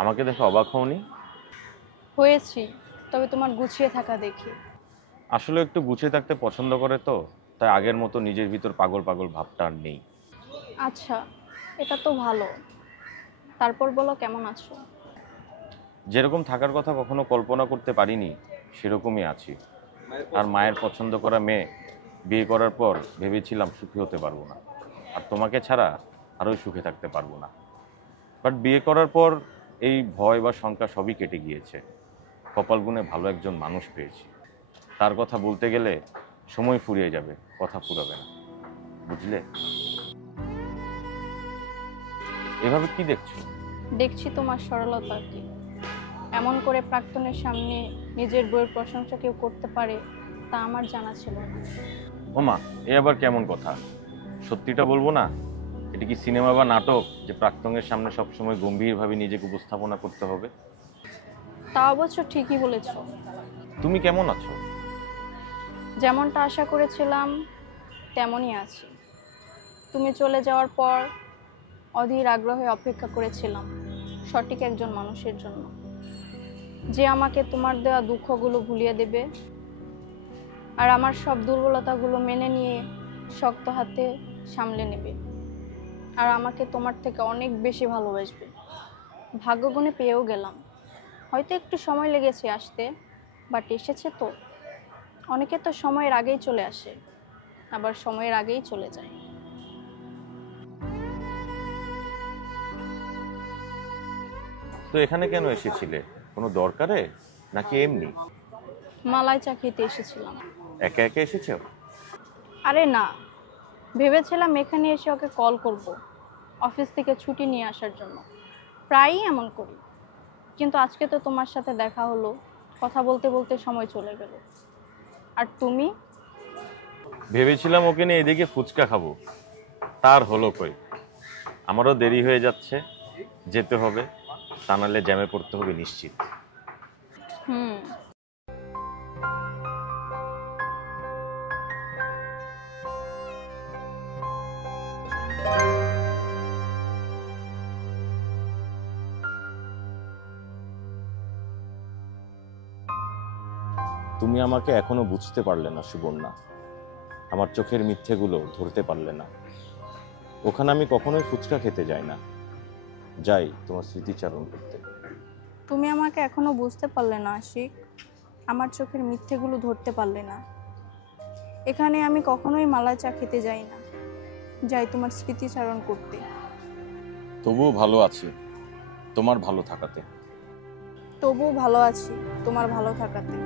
আমাকে দেখে অবাক হওনি? হয়েছি, তবে তোমার গুছিয়ে থাকা দেখি। আসলে একটু গুছিয়ে থাকতে পছন্দ করে তো, তাই আগের মতো নিজের ভিতর পাগল পাগল ভাবটা আর নেই। আচ্ছা, এটা তো ভালো। তারপর বলো, কেমন আছো? যেরকম থাকার কথা কখনো কল্পনা করতে পারিনি সেরকমই আছি। আর মায়ের পছন্দ করা মেয়ে বিয়ে করার পর ভেবেছিলাম সুখী হতে পারবো না, আর তোমাকে ছাড়া আরও সুখে থাকতে পারবো না। বাট বিয়ে করার পর এই ভয় বা শঙ্কা সবই কেটে গিয়েছে। কপাল গুণে ভালো একজন মানুষ পেয়েছি। তার কথা বলতে গেলে সময় ফুরিয়ে যাবে, কথা ফুরাবে না, বুঝলে? এভাবে কি দেখছো? দেখছি তোমার সরলতা কি। এমন করে প্রাক্তনের সামনে নিজের বইয়ের প্রশংসা কেউ করতে পারে, তা আমার জানা ছিল না। ওমা, এ আবার কেমন কথা? সত্যিটা বলবো না? এটা কি সিনেমা বা নাটক যে প্রাক্তনের সামনে সবসময় গম্ভীরভাবে নিজেকে উপস্থাপনা করতে হবে? তা অবশ্য ঠিকই বলেছ। তুমি কেমন আছো? যেমনটা আশা করেছিলাম তেমনই আছি। তুমি চলে যাওয়ার পর অধীর আগ্রহে অপেক্ষা করেছিলাম সঠিক একজন মানুষের জন্য, যে আমাকে তোমার দেওয়া দুঃখগুলো ভুলিয়ে দেবে আর আমার সব দুর্বলতাগুলো মেনে নিয়ে শক্ত হাতে সামলে নেবে, আর আমাকে তোমার থেকে অনেক বেশি ভালোবাসবে। ভাগ্যগুণে পেয়েও গেলাম। হয়তো একটু সময় লেগেছে আসতে, বাট এসেছে তো। অনেকে তো সময়ের আগেই চলে আসে, আবার সময়ের আগেই চলে যায়। তো এখানে কেন এসেছিলে? কোনো দরকারে নাকি এমনি? মালাই চা খেতে এসেছিলাম। একা একা এসেছো? আরে না, ভেবেছিলাম এখানে এসে ওকে কল করব, অফিস থেকে ছুটি নিয়ে আসার জন্য। প্রায়ই এমন করি, কিন্তু আজকে তো তোমার সাথে দেখা হলো, কথা বলতে বলতে সময় চলে গেল। আর তুমি? ভেবেছিলাম ওকে নিয়ে এদিকে ফুচকা খাবো, তার হলো কই। আমারও দেরি হয়ে যাচ্ছে, যেতে হবে, তা নাহলে জ্যামে পড়তে হবে নিশ্চিত। হুম। তুমি আমাকে এখনো বুঝতে পারলে না সুবর্ণা, আমার চোখের মিথ্যেগুলো ধরতে পারলে না। ওখানে আমি কখনোই ফুচকা খেতে যাই না, যাই তোমার স্মৃতিচারণ করতে। তুমি আমাকে এখনো বুঝতে পারলে না আশিক, আমার চোখের মিথ্যেগুলো ধরতে পারলে না। এখানে আমি কখনোই মালাই চা খেতে যাই না, যাই তোমার স্মৃতিচারণ করতে। তবুও ভালো আছি তোমার ভালো থাকাতে। তবুও ভালো আছি তোমার ভালো থাকাতে।